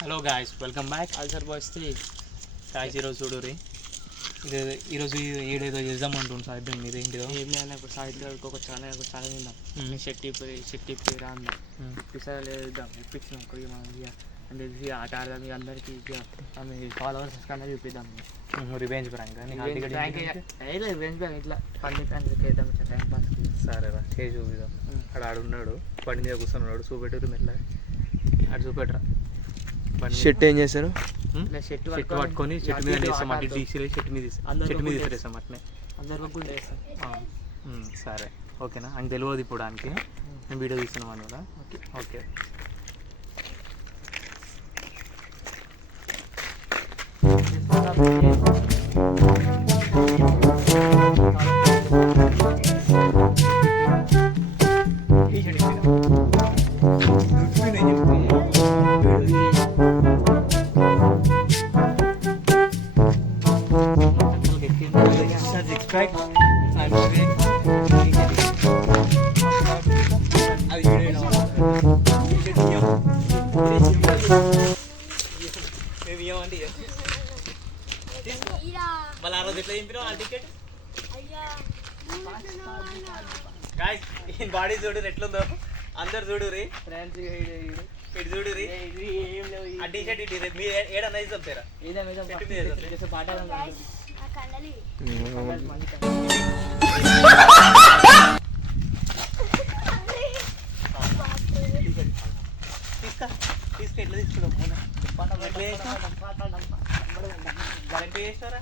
Hello guys, welcome back ulcer boys 3. Guys ఈరోజు చూడుర్రి, ఈరోజు ఏడేదో చేద్దాం అంటుంది సాయంత్రం. మీద ఏంటిదో ఏం లేదు. ఇప్పుడు సాయంత్రం ఒక చాలా తిందాం. షెట్టి రాందాం, పిసాలు వేద్దాం, ఇప్పించినాం కొద్దిగా మనం ఇక అని తెలిసి ఆట ఆడదాం. ఇక అందరికీ ఇక ఫాలోవర్స్ కన్నా చూపిద్దాం. రివెంజ్ ప్రాంక్ రివెంజ్ బ్యాంక్ ఇట్లా పండి వేద్దాం ఇట్లా టైం పాస్. సరేరా, చేసి చూపిద్దాం. అక్కడ ఆడున్నాడు, బండి మీద కూర్చున్నాడు. చూపెట్టురు మెల్ల, అటు చూపెట్టరా. షర్ట్ ఏం చేస్తారు? షెట్ పట్టుకొని చెట్టు మీద వేస్తాం. అటు తీసి చెట్టు మీద తీసేస్తాం. అట్నే అందరు కూడా వేస్తాం. సరే, ఓకేనా? అని తెలియదు ఇప్పుడు దానికి. నేను వీడియో తీస్తున్నాను కదా. Okay okay. మళ్ళీ ఆ రోజు ఎట్లా దింపినావు ఆ టికెట్? బాడీ చూడు ఎట్లుందో, అందరు చూడురి. ఇటు చూడురి, ఆ టీ షర్ట్ ఇటు మీ ఏడన్నా చంపారా? పాట తీసుకు ఎట్లా తీసుకున్నాం? ఎట్లా చేసినారా?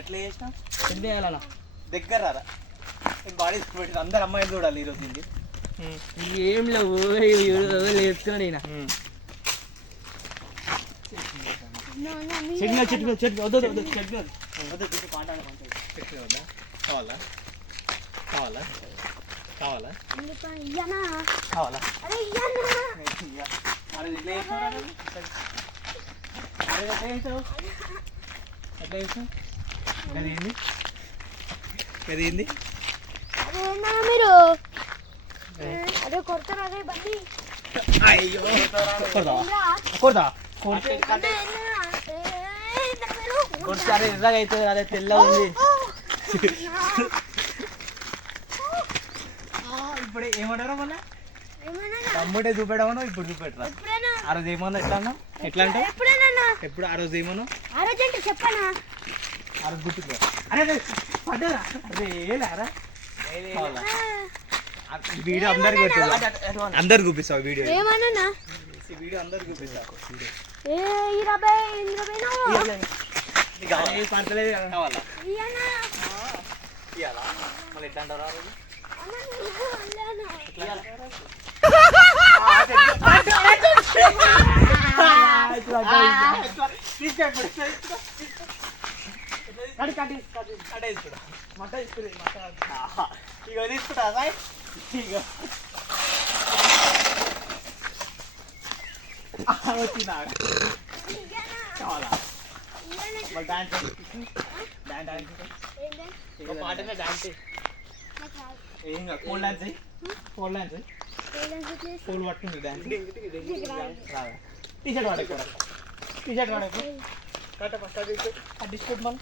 ఎట్లా చేసినా దగ్గర రారా. బాడీ పెట్టి అందరు అమ్మాయిలు చూడాలి ఈరోజు. ఇది ఏం లేవు వేసుకున్నాడు ఈయన. కావాలా కావాలా కావాలా కావాలా? అదేంది మీరు అదే కొడతారు అదే బండి. అయ్యో కొడతా కొట్టారు ఎర్రగా అవుతుంది. అదే తెల్ల ఉంది. ఇప్పుడు ఏమంటారా? మొన్న తమ్ముడే చూపెడమను, ఇప్పుడు చూపెట్టరా. ఆ రోజు ఏమన్నా ఎట్లా అన్నా? ఎట్లా అంటే ఎప్పుడు ఆ రోజు ఏమన్నా? చెప్పనా? ఆ రోజు గుర్తుకు అరే పడ్డారా? అరే ఏలారా? వీడియో అందరికి పెట్టు, అందరికి చూపిస్తావు. వీడియో వీడియో అందరికి చూపిస్తావు. కావాలా? ఇవ్వాలా? మళ్ళీ ఎట్లా అంటారా? ఇక తీసుకుంటా సార్. ఇక వచ్చిందా? కావాలా? డాన్స్ పాటనే డాన్స్ ఏం కాదు. Phone dance phone dance phone పట్టుకుంది డాన్స్. టీ షర్ట్ వాడకు, టీ షర్ట్ వాడకు. డిస్పెట్ మళ్ళీ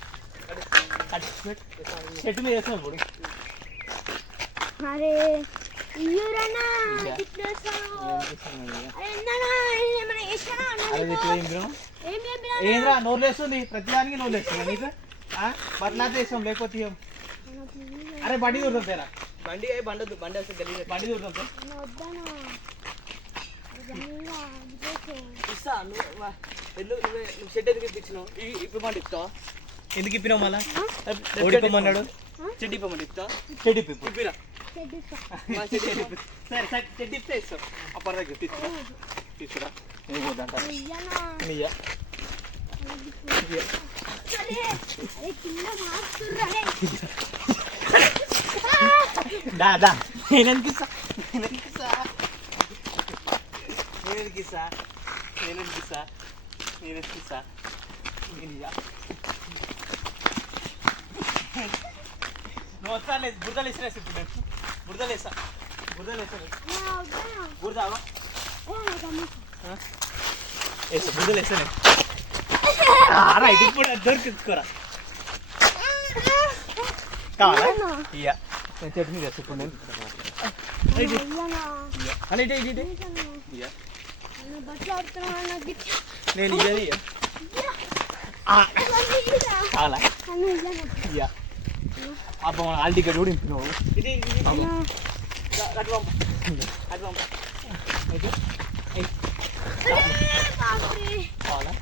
డిస్పెట్ చెట్టు మీద వేస్తాం. ఇప్పుడు ఏంద్రా నోరు లేస్తుంది? ప్రతిదానికి నోరు లేస్తుంది నీకు. బట్లా చేస్తాం లేకపోతే అరే బండి దూరుతారా? బండి బండొద్దు, బండి వస్తే గలీజ్. బండి దూరుతా ఇస్తా. నువ్వు షెడ్ ఎందుకు ఇప్పించినావు? ఇప్పుడు మాట ఇస్తావా? ఎందుకు ఇప్పినావు? మళ్ళా ఓడిపోమన్నాడు. చెడ్డి ఇప్పమంటే ఇస్తా. చెడ్డి ఇప్పు ఇప్పిరా. సరే సరే చెడ్డి ఇస్తే ఇస్తాం. అప్పటి దగ్గర తీసుకురా తీసుకురా. పోదంట దాదా నేనెందుకిస్తా నేనెందుకిస్తా నేనెందుకిస్తా నేనెందుకిస్తా నేనెందుకిస్తా నువ్వు వస్తాను. బురదలు వేసినేసి ఇప్పుడు నేను బురదలు వేస్తా. బురదలు వేస్తా. బురదావా వేసు బుద్ధులు వేస్తానే రైట్ ఇప్పుడు దొరికించుకోరా కావాలా ఇయ్య నేను చెట్టు మీద వేస్తా ఇప్పుడు అని ఇటే ఇయ్య బట్టలు ఆడుతున్నా నాకు నేను ఇయ్యది కావాలా ఇయ్య అబ్బా మన ఆల్ టికెట్ కూడా ఇంపినావు ఇది అటు పంప అటు పంప కావాలా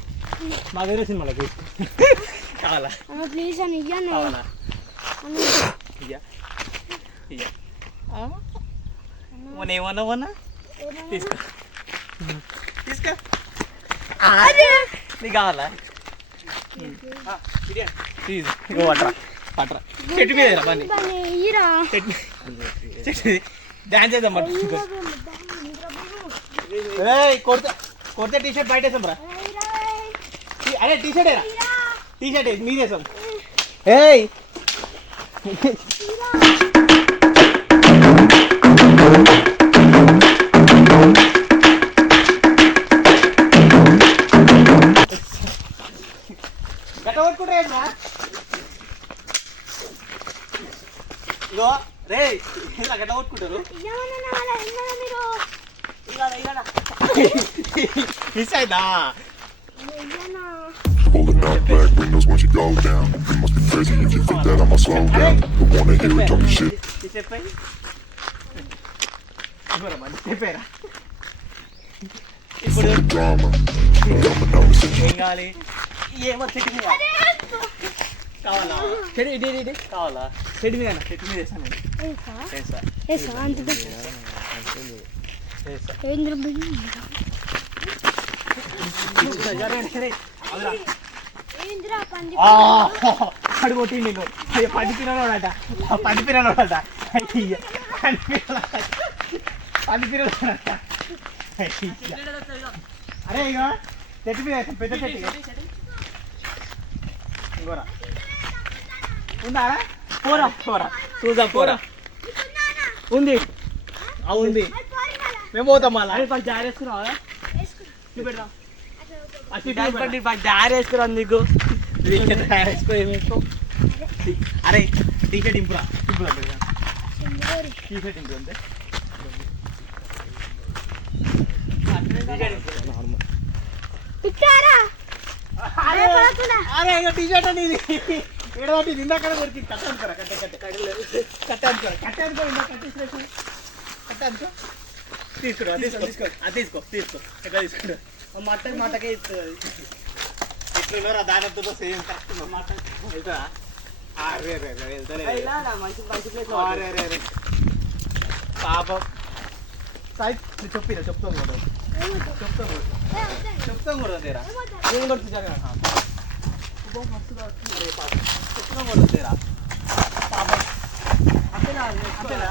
మా దగ్గర సినిమాలకు కావాలా ప్లీజ్ అని ఇయ్యాను కావాలా ఇయ్య ఇయ్య ఏమన్నా తీసుకో తీసుకో నీకు కావాలా తీసు ఇగో పట్రా పట్రా చెట్టు మీద పని చెట్టు డాన్స్ చేద్దాం పట్టు కొడితే టీ షర్ట్ బయట వేసాం రా అరే టీ షర్ట్ ఏరా టీ షర్ట్ వేసి మీద వేసాం ఏయ్ గట్ట కొట్టుకుంటారా ఇగో రే ఇలా గట్ట కొట్టుకుంటారు మిస్ అయిందా Pulling up black windows once you go down. You must be crazy if you think that I'ma slow down. Don't wanna hear it talking shit. చెప్పాయి చెప్పారా ఇప్పుడు Drama. Coming out and sit ఏం కావాలి ఏమో చెట్టు మీద కావాలా చెడు ఇది కావాలా చెట్టు మీద చెట్టు మీద వేసాను అడుగు కొట్టి నేను పడిపిరాడట పడిపిరాడట పడిపిరాడట అరే ఇక చెట్టు మీద పెద్ద చెట్టు ఇంకోరా ఉందా పోరా పోరా చూద్దాం పోరా ఉంది ఉంది మేము పోతాం మళ్ళీ జారేసుకున్నావా జారేసుకురా నీకు అరే టీ షర్ట్ ఇంపురా టీ షర్ట్ ఇంపు అంతే అరే ఇక టీ షర్ట్ అని ఇది ఏడవాటి ఇందాక దొరికింది కట్ట అనుకోరా కట్ట అనుకోరా ఇందాక కట్టేసి కట్ట అనుకో తీసుకో తీసుకో తీసుకో ఎట్లా తీసుకుంటా మాటకే ఇస్తుంది ఇట్లా దానితో సేమ్ కరెక్ట్ మాట వెళ్తా వెళ్తా పాపం సాయి చెప్తాం కూడా చెప్తాం కూడా తేరా నేను కొడుతు చెప్తాం కూడా తేరా పాపం అంతేనా అంతేనా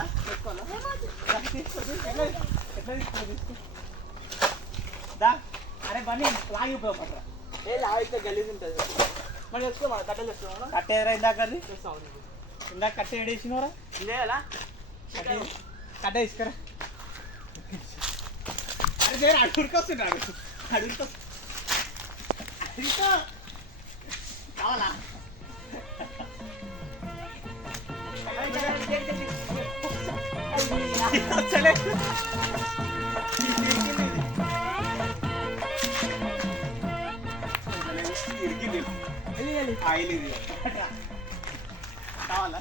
దా అరే బన్నీ లాగిపోయాం పట్రా ఏ లాగితే గలీజ్ ఉంటుంది మరి వేసుకో మన కట్టెలు వేసుకోమా కట్టేరా ఇందాక ఇందాక కట్టె ఏడేసినవరా ఇదే అలా కట్ట తీసుకురా అరే దగ్గర అడుగురికొస్తున్నాడు అడుగురికొస్తా కావాలా చలే ఆయిల్ ఇది కావాలా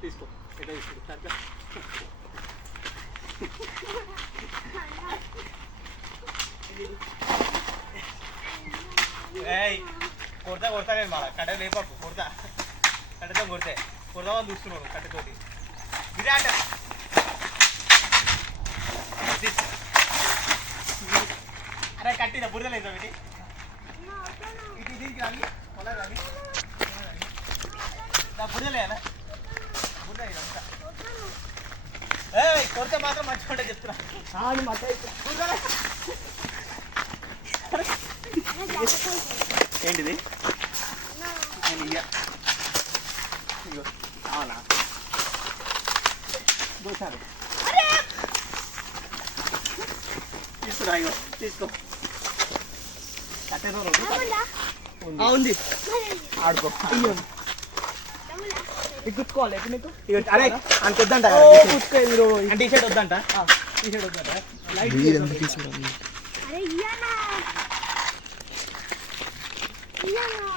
తీసుకో ఎట్లా తీసుకో కొడతా నేను మళ్ళా కట్ట లేపకు కొడతా కట్టతో కొడదామని చూస్తున్నాడు కట్టతోటి విరాట్ అరే కట్టిన బురదలేదు ఒకటి ఇటు దీనికి రాని పొలా రాని నా బురదలేనా బురద ఇదంతా కొడితే మాత్రం మంచిగా ఉంటే చెప్తున్నా ఏంటిది నేను ఇయ్య కావాలా గోసారు తీసుకురా అయ్యో తీసుకో కట్టేదో ఉంది ఆడుకో గుచ్చుకోవాలి ఎప్పుడు నీకు ఇగో అరే అనుకొద్దంట అంటే టీ షర్ట్ వద్దంట టీ షర్ట్ వద్దంట లైట్ అరే ఇయ్యనా ఇయ్యనా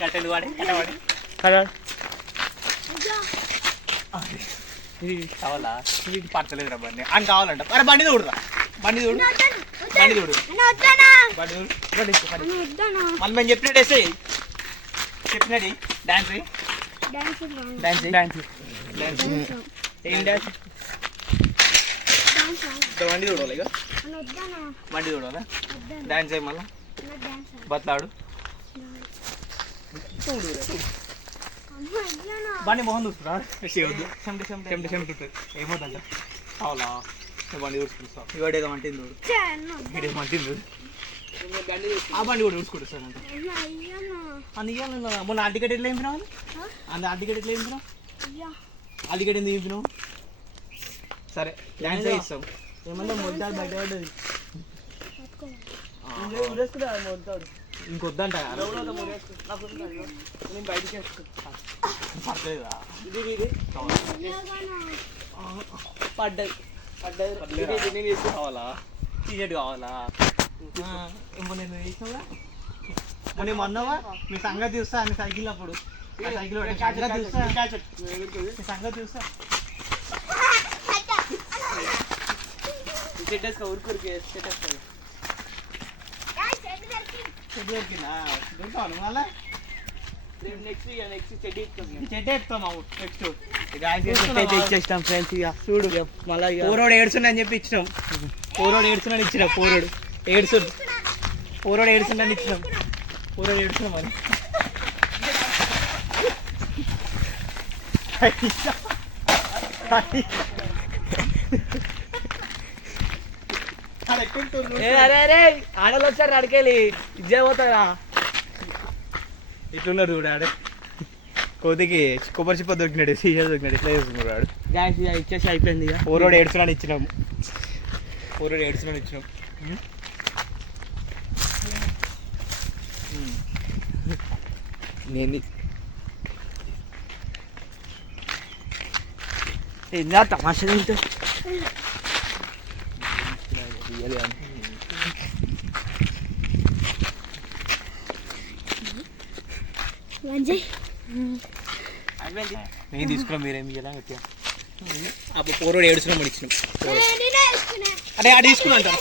కట్టెలు వాడి కట్టవాడి అయ్యా ఇది కావాలా ఇది పట్టలేదు బండి అని కావాలంట అరే బండి చూడరా బండి చూడు బండి చూడు అన్న వద్దనా బండి చూడు అన్న వద్దనా మళ్ళీ మేము చెప్పినట్టు వేస్తే చెప్పినట్టు dance dance dance dance dance ఏం డాన్స్ బండి చూడాలి ఇక అన్న వద్దనా బండి చూడాలా వద్దనా డాన్స్ అయ్యి మళ్ళీ అన్న డాన్స్ బతలాడు అన్న వద్దనా బండి మొహం చూస్తున్నా వద్దు చెమట ఉంటుంది ఏమవుతుందంట కావాలా బండి చూసుకుంటాం ఇవాడేదో అంటుంది చూడు ఛే అన్న ఇదేదో అంటుంది చూడు ఆ బండి కూడా చూసుకుంటాను అన్న అయ్యనా అందుకే మొన్న ఆ టికెట్ ఎట్లా ఏంపినావు అందు ఆ టికెట్ ఎట్లా ఏంపినావు అయ్యా ఆ టికెట్ ఎందుకు ఏంపినావు సరే డాన్స్ ఇస్తాం ఏమన్నా మొదలు బయట పడ్డది పట్టుకో ఉరేసుకుంటా మొదలు ఇంకొద్దంట నేను బయటికి వేసుకుంటా పర్లేదా ఇది అయ్యాగానా పడ్డది పర్లేదా? నేను వేసుకుంటా కావాలా టీషర్ట్ కావాలా ఇంకో నేను వేసినావా మొన్న మొన్నవా మీ సంగతి చూస్తా మీ సైకిల్ అప్పుడు ఆ సైకిల్ సంగతి చూస్తా మీ సంగతి చూస్తా సెట్ వేసుకో ఊరికి సెట్ వేసుకో చెట్టు దొరికిందా దొరుకుతాను మళ్ళా నెక్స్ట్ చెడ్డి ఇస్తాం చెట్టు ఎత్తాం నెక్స్ట్ ఇచ్చేస్తాం ఫ్రెండ్స్ ఇక చూడు మళ్ళీ పోరోడు ఏడుచుండ అని చెప్పి ఇచ్చినాం పోరోడు ఏడుచున్నాను ఇచ్చినాం పోరోడు ఏడుచుండని ఇచ్చినాం పోరోడు ఏడుచున్నాం అని అరే అరే ఆడలు వచ్చారు అడికెళ్ళి ఇజ్జే పోతారా ఇట్లున్నారు చూడు ఆడే కోతికి కొబ్బరి చిప్ప దొరికినాడు సీజర్ దొరికినాడు ఇట్లా చేస్తున్నాడు ఆడు గ్యాస్ ఇక ఇచ్చేసి అయిపోయింది ఇక పోరోడు ఏడుచున్నాను ఇచ్చినాం నేను ఏందా తమాషా తింటూ వంజయ్ అయిపోయింది నేను తీసుకున్నాం మీరేం ఇలా గట్టిగా అప్పుడు పోరోడు ఏడుచున్నాం ఇచ్చినాం నేనే వేసుకున్నా అదే ఆడ తీసుకున్నా అంటారు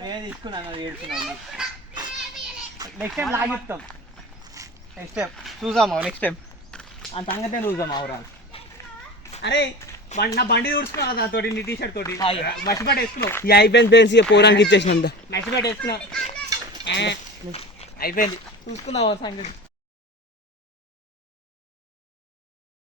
నేను తీసుకున్నాను అది ఏడుచున్నాను నెక్స్ట్ టైం లాగిస్తాం నెక్స్ట్ టైం చూసామా నెక్స్ట్ టైం ఆ సంగతే చూద్దాం అవరా అరే నా బండి చూసుకున్నా దాంతో నీ టీ షర్ట్ తోటి మర్చిపెట్టి వేసుకున్నావు ఇక అయిపోయింది ఫ్రెండ్స్ ఇక పోరానికి ఇచ్చేసినంత మర్చిపెట్టి వేసుకున్నావు అయిపోయింది చూసుకుందాం సంగతి